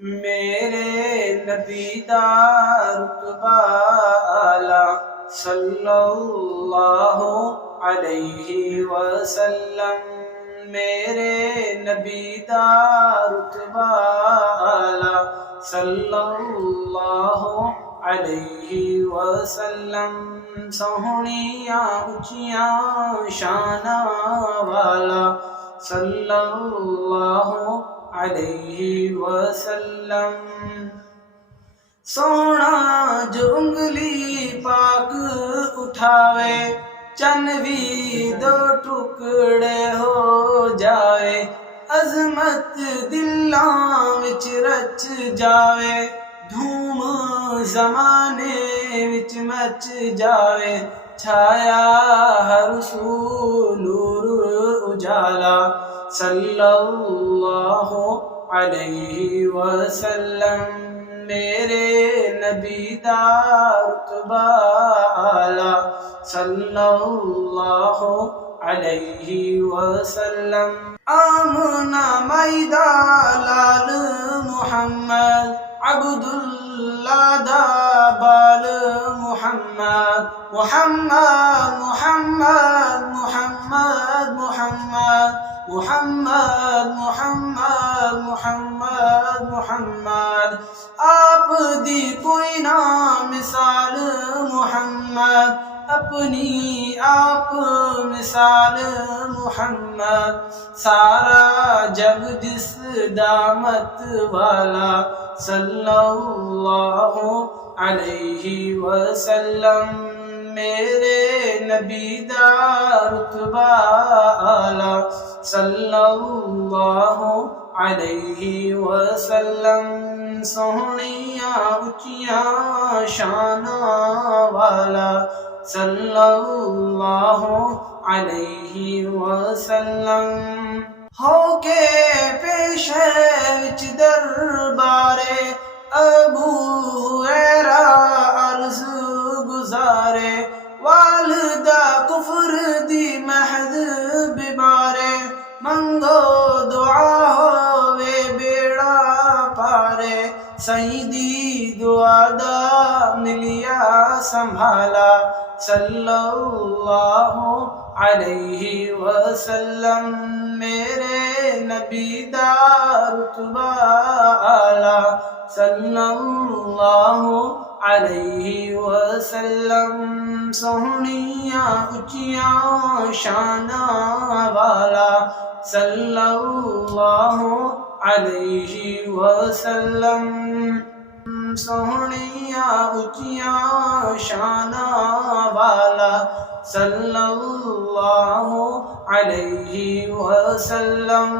میرے نبی دا رتبہ اعلیٰ صلی اللہ علیہ وسلم، میرے نبی دا رتبہ اعلیٰ صلی اللہ علیہ وسلم، سوہنیاں اچیاں شاناں والا صلی اللہ علیہ وسلم، سونا جو انگلی پاک اٹھاوے چن بھی دو ٹکڑے ہو جاوے، عظمت دلاں وچ رچ جاوے، دھوم زمانے وچ مچ جاوے، چھایا ہر سو نور اجالا صلی اللہ علیہ وسلم، میرے نبی دا رتبہ اعلیٰ صلی اللہ علیہ وسلم، آمنہ مائدہ لال محمد، عبداللہ دا بال محمد، محمد محمد محمد محمد محمد محمد محمد محمد، آپ دی کوئی نہ مثال محمد، اپنی آپ مثال محمد، سارا جگ جس دامت والا صلی اللہ علیہ وسلم، میرے نبی دا رتبہ اعلیٰ صلی اللہ علیہ وسلم، سوہنیاں اچیاں شاناں والا صلی اللہ علیہ وسلم، ہو کے پیش وچ دربارے ابو ہریرہ عرض گزارے، والدہ کفر دی محض بیمارے، منگو دعا ہووے بیڑا پارے، سیدی دعا دا ملیا سنبھالا صلی اللہ علیہ وسلم، میرے نبی دا رتبہ اعلیٰ صلی اللہ علیہ وسلم، سوہنیاں اچیاں شاناں والا صلی اللہ علیہ وسلم، سوہنیاں اچیاں شاناں والا صلی اللہ علیہ وسلم،